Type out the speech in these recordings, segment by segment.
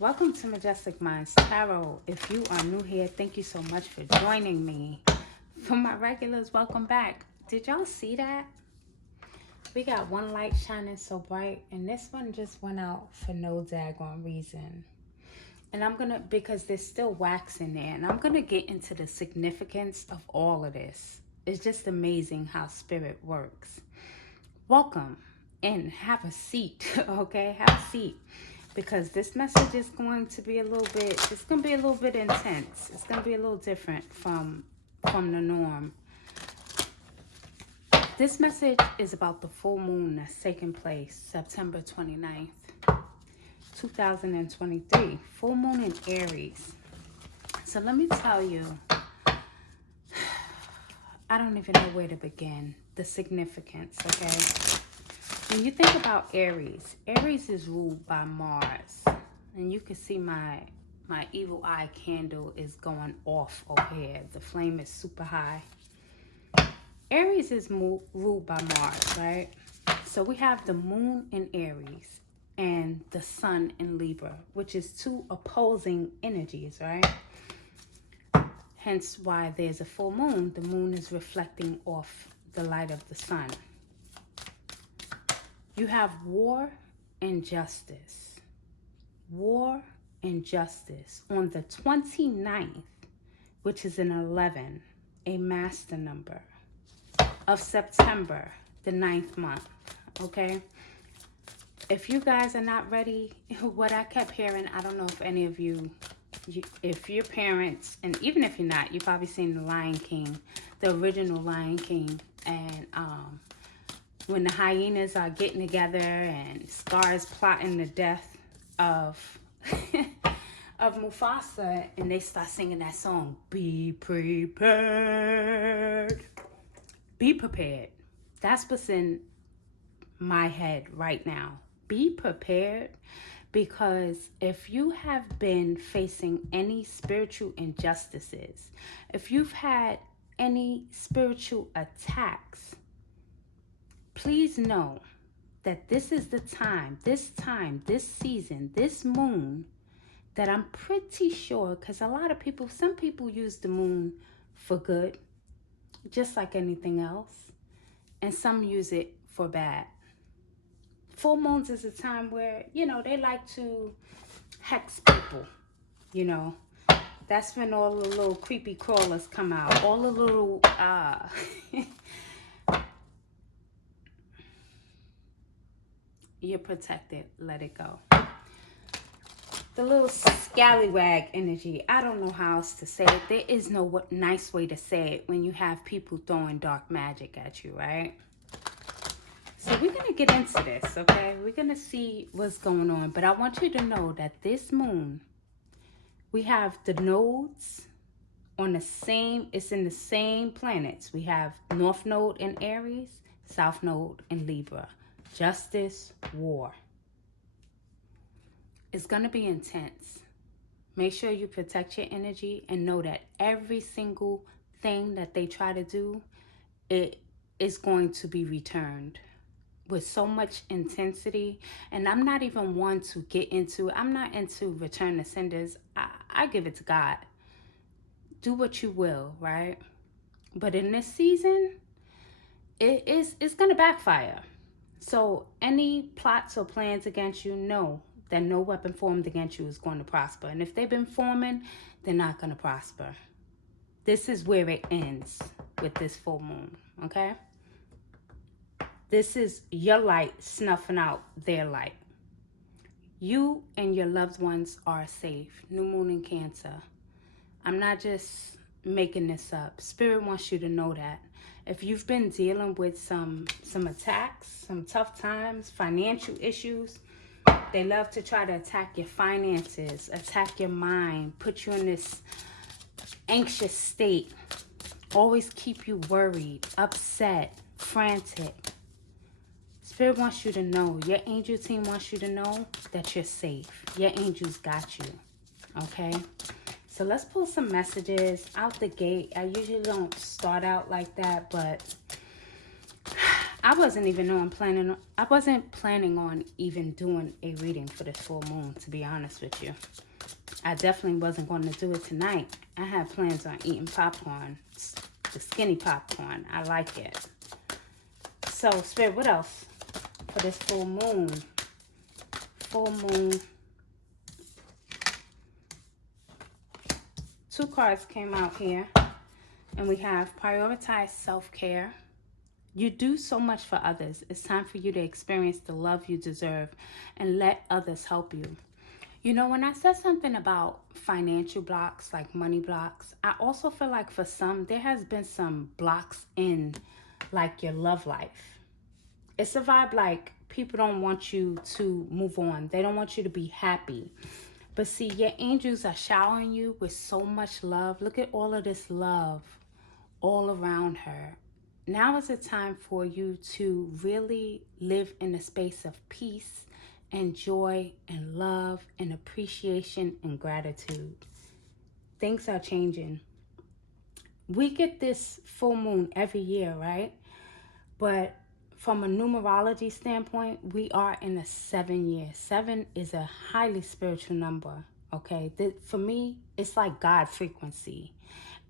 Welcome to Majestic Minds Tarot. If you are new here, thank you so much for joining me. For my regulars, welcome back. Did y'all see that? We got one light shining so bright, and this one just went out for no daggone reason. And I'm gonna, because there's still wax in there, and I'm gonna get into the significance of all of this. It's just amazing how spirit works. Welcome and have a seat, okay? Have a seat. Because this message is going to be it's going to be a little bit intense. It's going to be a little different from the norm. This message is about the full moon that's taking place September 29th, 2023. Full moon in Aries. So let me tell you, I don't even know where to begin. The significance, okay? When you think about Aries, Aries is ruled by Mars. And you can see my evil eye candle is going off over here. The flame is super high. Aries is ruled by Mars, right? So we have the moon in Aries and the sun in Libra, which is two opposing energies, right? Hence why there's a full moon. The moon is reflecting off the light of the sun. You have war and justice. War and justice on the 29th, which is an 11, a master number, of September, the 9th month, okay? If you guys are not ready, what I kept hearing, I don't know if any of if your parents, and even if you're not, you've probably seen The Lion King, the original Lion King, and when the hyenas are getting together and Scar's plotting the death of of Mufasa, and they start singing that song, be prepared. Be prepared. That's what's in my head right now. Be prepared, because if you have been facing any spiritual injustices, if you've had any spiritual attacks, please know that this is the time, this season, this moon, that I'm pretty sure, because some people use the moon for good, just like anything else, and some use it for bad. Full moons is a time where, they like to hex people, That's when all the little creepy crawlers come out, all the little, you're protected, let it go. The little scallywag energy, I don't know how else to say it. There is no nice way to say it when you have people throwing dark magic at you, right? So we're going to get into this, okay? We're going to see what's going on. But I want you to know that this moon, we have the nodes on it's in the same planets. We have North Node in Aries, South Node in Libra. Justice, war. It's going to be intense. Make sure you protect your energy and know that every single thing that they try to do, it is going to be returned with so much intensity. And I'm not even one to get into, I'm not into return the senders. I give it to God. Do what you will, right? But in this season, it's going to backfire. So any plots or plans against you, know that no weapon formed against you is going to prosper. And if they've been forming, they're not going to prosper. This is where it ends with this full moon, okay? This is your light snuffing out their light. You and your loved ones are safe. New moon in Cancer. I'm not just making this up. Spirit wants you to know that. If you've been dealing with some attacks, some tough times, financial issues, they love to try to attack your finances, attack your mind, put you in this anxious state, always keep you worried, upset, frantic. Spirit wants you to know, your angel team wants you to know that you're safe. Your angels got you, okay? So let's pull some messages out the gate. I usually don't start out like that, but I wasn't planning on even doing a reading for this full moon, to be honest with you. I definitely wasn't going to do it tonight. I had plans on eating popcorn, the skinny popcorn. I like it. So, Spirit, what else for this full moon? Full moon. 2 cards came out here, and we have prioritize self-care. You do so much for others. It's time for you to experience the love you deserve and let others help you. You know, when I said something about financial blocks, like money blocks, I also feel like for some, there has been some blocks in like your love life. It's a vibe like people don't want you to move on. They don't want you to be happy. But see, your angels are showering you with so much love. Look at all of this love all around her. Now is the time for you to really live in a space of peace and joy and love and appreciation and gratitude. Things are changing. We get this full moon every year, right? But from a numerology standpoint, we are in a 7-year. 7 is a highly spiritual number, okay? For me, it's like God frequency.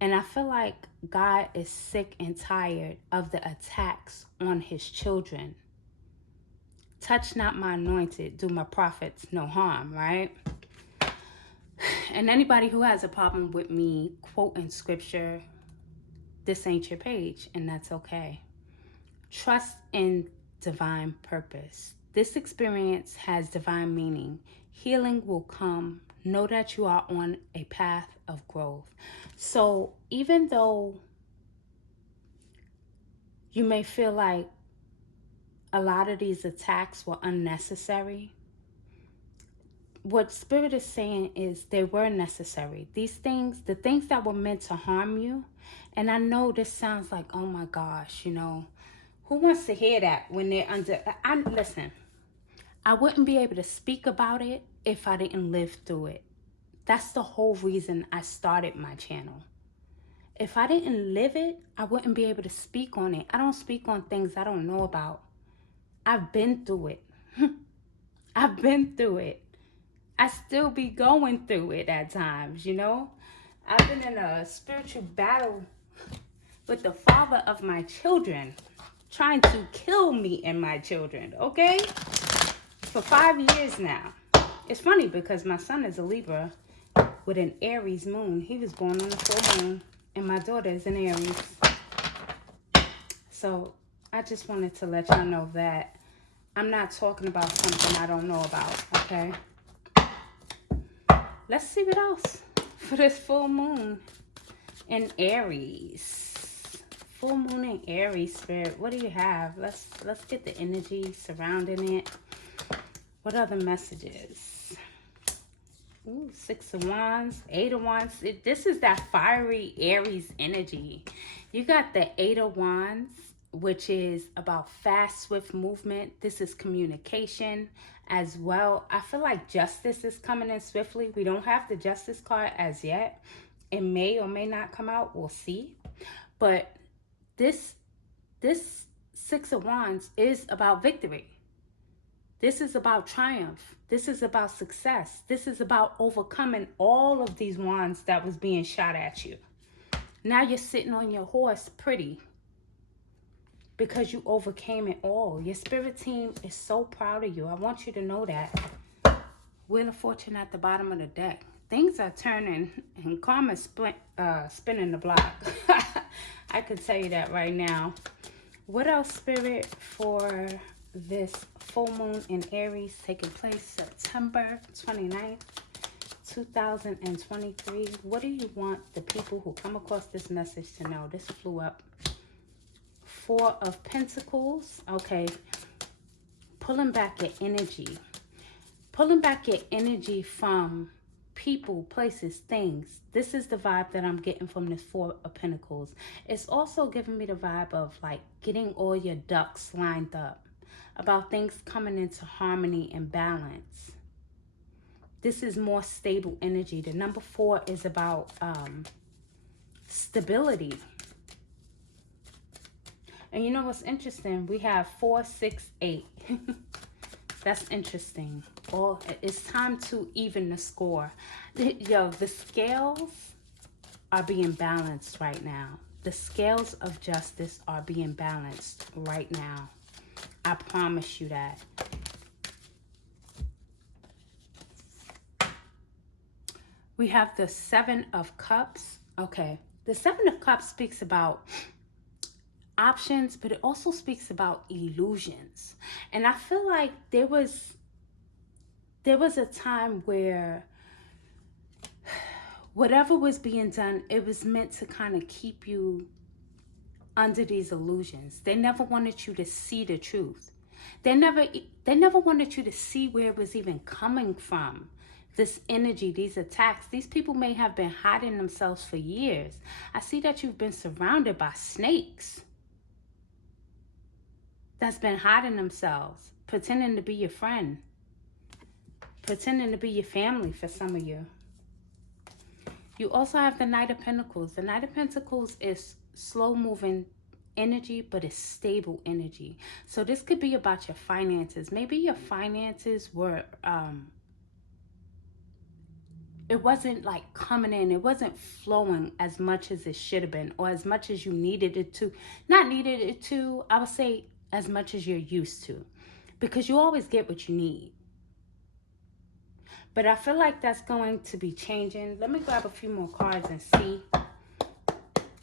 And I feel like God is sick and tired of the attacks on his children. Touch not my anointed, do my prophets no harm, right? And anybody who has a problem with me quoting scripture, this ain't your page, and that's okay. Trust in divine purpose. This experience has divine meaning. Healing will come. Know that you are on a path of growth. So even though you may feel like a lot of these attacks were unnecessary, what Spirit is saying is they were necessary. These things, the things that were meant to harm you, and I know this sounds like, oh my gosh, you know, who wants to hear that when they're under... Listen, I wouldn't be able to speak about it if I didn't live through it. That's the whole reason I started my channel. If I didn't live it, I wouldn't be able to speak on it. I don't speak on things I don't know about. I've been through it. I've been through it. I still be going through it at times, you know? I've been in a spiritual battle with the father of my children, trying to kill me and my children, okay? For 5 years now. It's funny because my son is a Libra with an Aries moon. He was born on the full moon, and my daughter is an Aries. So I just wanted to let y'all know that I'm not talking about something I don't know about, okay? Let's see what else for this full moon in Aries. Full moon in Aries, Spirit. What do you have? Let's get the energy surrounding it. What other messages? Ooh, 6 of Wands, 8 of Wands. This is that fiery Aries energy. You got the 8 of Wands, which is about fast, swift movement. This is communication as well. I feel like justice is coming in swiftly. We don't have the justice card as yet. It may or may not come out. We'll see. But this 6 of Wands is about victory. This is about triumph. This is about success. This is about overcoming all of these wands that was being shot at you. Now you're sitting on your horse pretty because you overcame it all. Your spirit team is so proud of you. I want you to know that. Wheel of Fortune at the bottom of the deck. Things are turning and karma's spinning the block. I can tell you that right now. What else, Spirit, for this full moon in Aries taking place September 29th, 2023? What do you want the people who come across this message to know? This flew up. 4 of Pentacles. Okay. Pulling back your energy. Pulling back your energy from people, places, things. This is the vibe that I'm getting from this 4 of Pentacles. It's also giving me the vibe of like getting all your ducks lined up, about things coming into harmony and balance. This is more stable energy. The number 4 is about stability. And you know what's interesting? We have 4, 6, 8. That's interesting. Or it's time to even the score. Yo, the scales are being balanced right now. The scales of justice are being balanced right now. I promise you that. We have the 7 of Cups. Okay. The 7 of Cups speaks about options, but it also speaks about illusions. And I feel like there was a time where whatever was being done, it was meant to kind of keep you under these illusions. They never wanted you to see the truth. They never wanted you to see where it was even coming from. This energy, these attacks, these people may have been hiding themselves for years. I see that you've been surrounded by snakes that's been hiding themselves, pretending to be your friend, pretending to be your family for some of you. You also have the Knight of Pentacles. The Knight of Pentacles is slow moving energy, but it's stable energy. So this could be about your finances. Maybe your finances were it wasn't like coming in, it wasn't flowing as much as it should have been, or as much as you needed it to. Not needed it to, I would say as much as you're used to, because you always get what you need. But I feel like that's going to be changing. Let me grab a few more cards and see.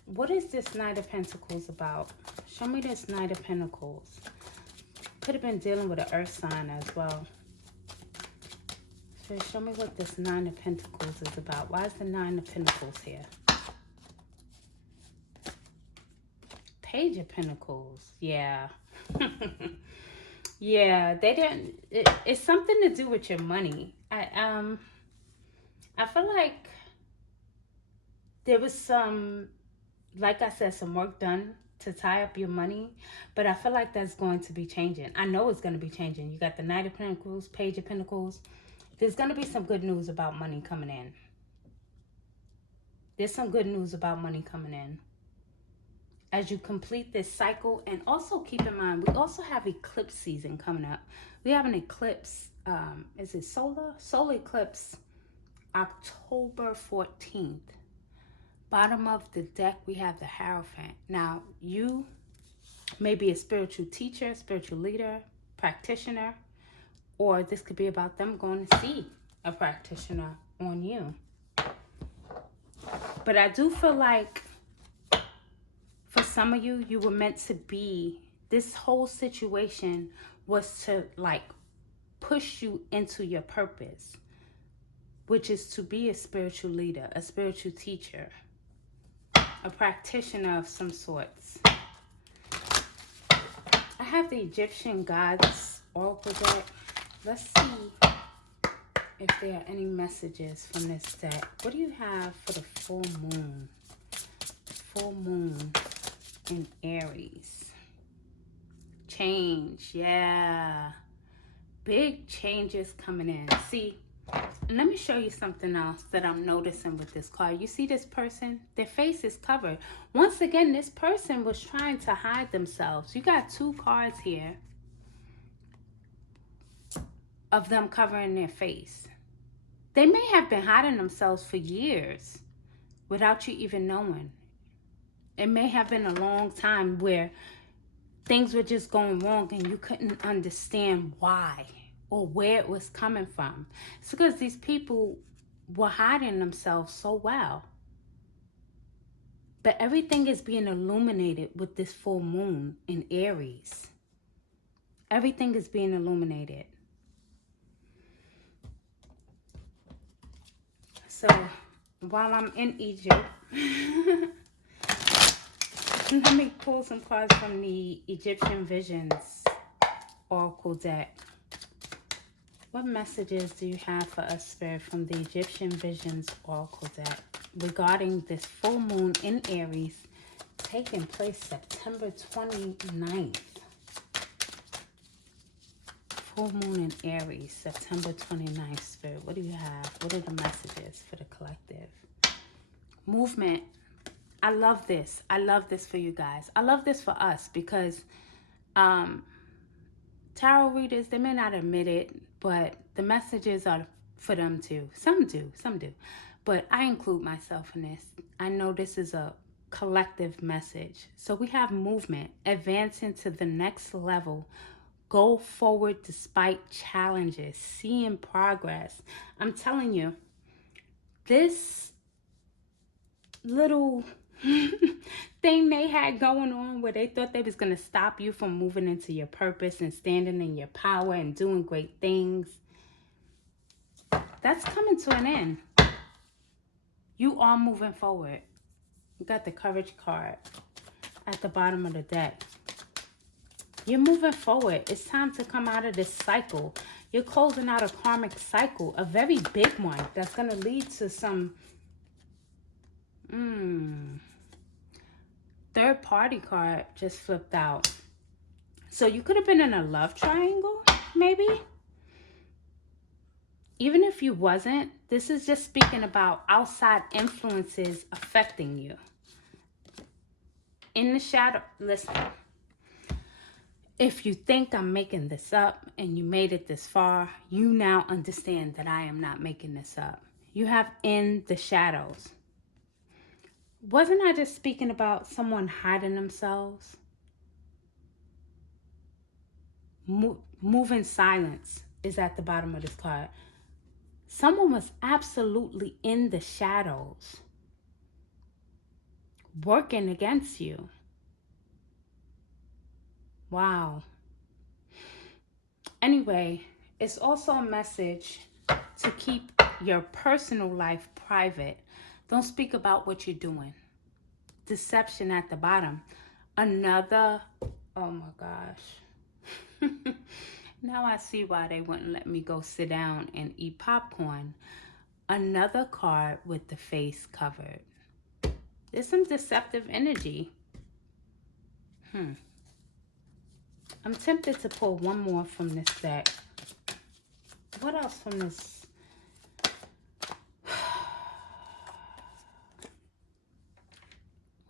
What is this Knight of Pentacles about? Show me this Knight of Pentacles. Could have been dealing with an earth sign as well. So show me what this Nine of Pentacles is about. Why is the Nine of Pentacles here? Page of Pentacles. Yeah. Yeah, they didn't. It's something to do with your money. I feel like there was some, like I said, some work done to tie up your money, but I feel like that's going to be changing. I know it's going to be changing. You got the Knight of Pentacles, Page of Pentacles. There's going to be some good news about money coming in. There's some good news about money coming in as you complete this cycle. And also keep in mind, we also have eclipse season coming up. We have an eclipse, is it solar? Solar eclipse, October 14th. Bottom of the deck, we have the Hierophant. Now, you may be a spiritual teacher, spiritual leader, practitioner, or this could be about them going to see a practitioner on you. But I do feel like for some of you, you were meant to be, this whole situation was to like push you into your purpose, which is to be a spiritual leader, a spiritual teacher, a practitioner of some sorts. I have the Egyptian Gods Oracle deck. Let's see if there are any messages from this deck. What do you have for the full moon? Full moon in Aries. Change, yeah. Big changes coming in. See, and let me show you something else that I'm noticing with this card. You see this person? Their face is covered. Once again, this person was trying to hide themselves. You got 2 cards here of them covering their face. They may have been hiding themselves for years without you even knowing. It may have been a long time where things were just going wrong and you couldn't understand why or where it was coming from. It's because these people were hiding themselves so well. But everything is being illuminated with this full moon in Aries. Everything is being illuminated. So while I'm in Egypt, let me pull some cards from the Egyptian Visions Oracle deck. What messages do you have for us, Spirit, from the Egyptian Visions Oracle deck regarding this full moon in Aries taking place September 29th? Full moon in Aries, September 29th, Spirit. What do you have? What are the messages for the collective? Movement. I love this. I love this for you guys. I love this for us because um, tarot readers, they may not admit it, but the messages are for them too. Some do, some do. But I include myself in this. I know this is a collective message. So we have movement, advancing to the next level, go forward despite challenges, seeing progress. I'm telling you, this little thing they had going on where they thought they was going to stop you from moving into your purpose and standing in your power and doing great things, that's coming to an end. You are moving forward. You got the courage card at the bottom of the deck. You're moving forward. It's time to come out of this cycle. You're closing out a karmic cycle, a very big one that's going to lead to some third party card just flipped out. So you could have been in a love triangle, maybe. Even if you wasn't, this is just speaking about outside influences affecting you. In the shadow, listen. If you think I'm making this up and you made it this far, you now understand that I am not making this up. You have in the shadows. Wasn't I just speaking about someone hiding themselves? Move in silence is at the bottom of this card. Someone was absolutely in the shadows, working against you. Wow. Anyway, it's also a message to keep your personal life private. Don't speak about what you're doing. Deception at the bottom. Another, oh my gosh. Now I see why they wouldn't let me go sit down and eat popcorn. Another card with the face covered. There's some deceptive energy. I'm tempted to pull one more from this deck. What else from this?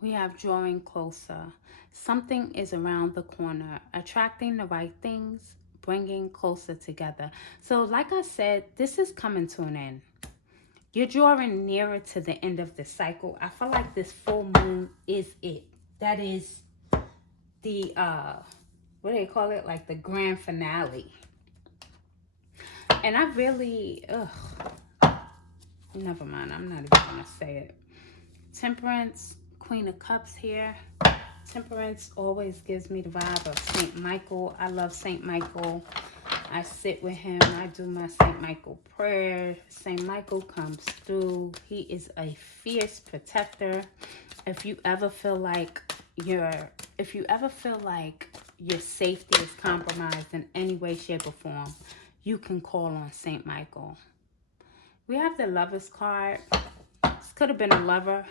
We have drawing closer. Something is around the corner. Attracting the right things, bringing closer together. So like I said, this is coming to an end. You're drawing nearer to the end of the cycle. I feel like this full moon is it. That is the, what do they call it? Like the grand finale. And I really, never mind. I'm not even going to say it. Temperance, Queen of Cups here. Temperance always gives me the vibe of Saint Michael. I love Saint Michael. I sit with him. I do my Saint Michael prayer. Saint Michael comes through. He is a fierce protector. If you ever feel like your safety is compromised in any way, shape, or form, you can call on Saint Michael. We have the Lover's card. This could have been a lover.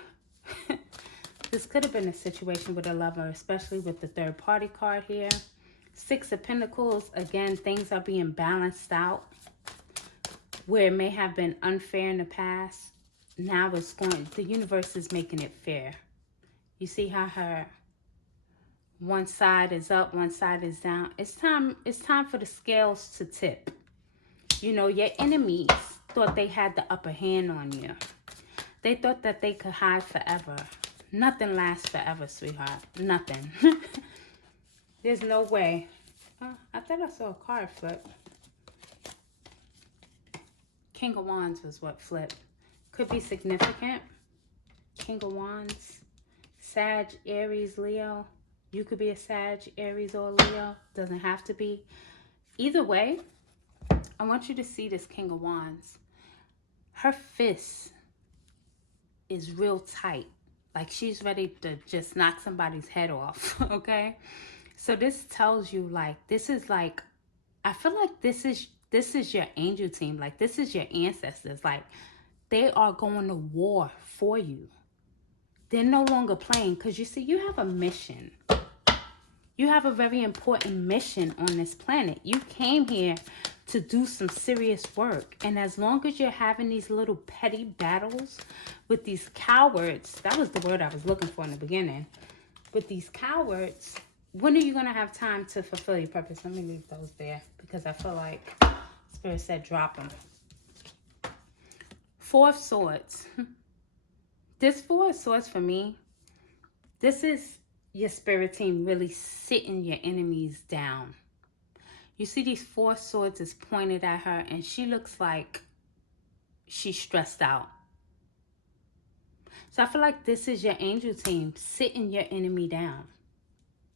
This could have been a situation with a lover, especially with the third party card here. Six of Pentacles. Again, things are being balanced out. Where it may have been unfair in the past, now it's going, the universe is making it fair. You see how her one side is up, one side is down. It's time for the scales to tip. You know, your enemies thought they had the upper hand on you. They thought that they could hide forever. Nothing lasts forever, sweetheart. Nothing. There's no way. Oh, I thought I saw a card flip. King of Wands was what flipped. Could be significant. King of Wands. Sag, Aries, Leo. You could be a Sag, Aries, or Leo. Doesn't have to be. Either way, I want you to see this King of Wands. Her fist is real tight. Like she's ready to just knock somebody's head off, okay? So this tells you, like, this is like, I feel like this is your angel team. Like, this is your ancestors. Like, they are going to war for you. They're no longer playing because, you see, you have a mission. You have a very important mission on this planet. You came here to do some serious work. And as long as you're having these little petty battles with these cowards, that was the word I was looking for in the beginning, with these cowards, when are you going to have time to fulfill your purpose? Let me leave those there because I feel like Spirit said drop them. Four of Swords. This Four of Swords for me, this is your spirit team really sitting your enemies down. You see these four swords is pointed at her and she looks like she's stressed out. So I feel like this is your angel team sitting your enemy down.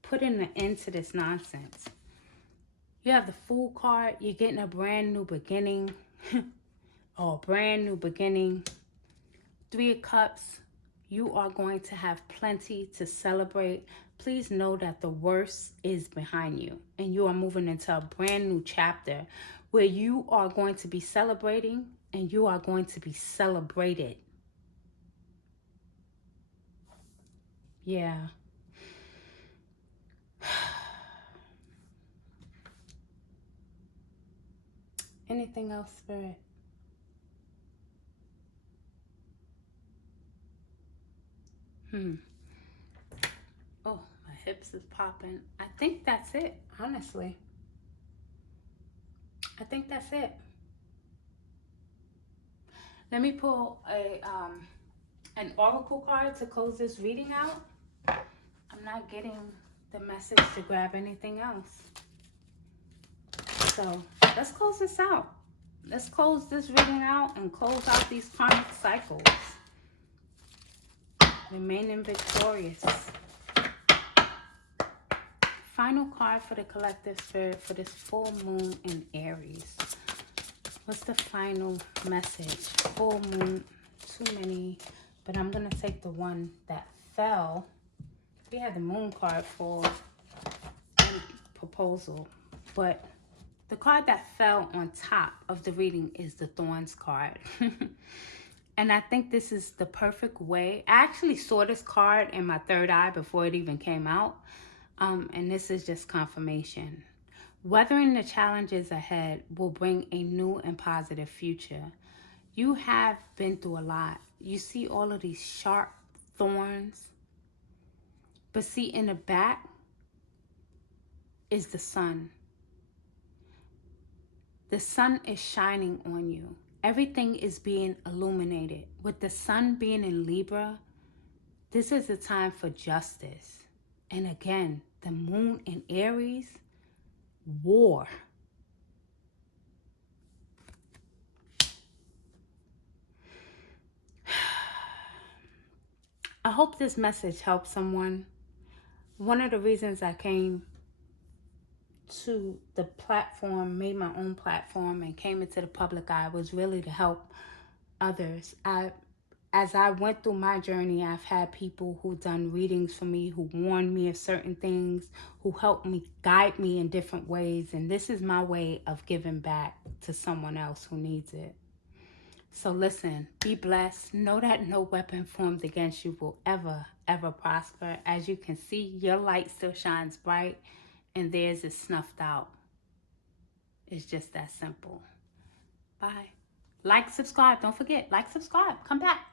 Putting an end to this nonsense. You have the Fool card. You're getting a brand new beginning. Or a brand new beginning. Three of Cups. You are going to have plenty to celebrate. Please know that the worst is behind you. And you are moving into a brand new chapter where you are going to be celebrating and you are going to be celebrated. Yeah. Anything else, Spirit? Oh, my hips is popping. I think that's it, honestly. I think that's it. Let me pull an oracle card to close this reading out. I'm not getting the message to grab anything else. So let's close this out. Let's close this reading out and close out these karmic cycles. Remaining victorious. Final card for the collective spirit for this full moon in Aries. What's the final message? Full moon, too many, but I'm going to take the one that fell. We had the moon card for proposal, but the card that fell on top of the reading is the Thorns card. And I think this is the perfect way. I actually saw this card in my third eye before it even came out. And this is just confirmation. Weathering the challenges ahead will bring a new and positive future. You have been through a lot. You see all of these sharp thorns. But see, in the back is the sun. The sun is shining on you. Everything is being illuminated. With the sun being in Libra, this is a time for justice. And again, the moon in Aries, war. I hope this message helps someone. One of the reasons I came to the platform, made my own platform, and came into the public eye was really to help others. As I went through my journey, I've had people who done readings for me, who warned me of certain things, who helped me, guide me in different ways. And this is my way of giving back to someone else who needs it. So listen, be blessed. Know that no weapon formed against you will ever, ever prosper. As you can see, your light still shines bright and theirs is snuffed out. It's just that simple. Bye. Like, subscribe. Don't forget, like, subscribe. Come back.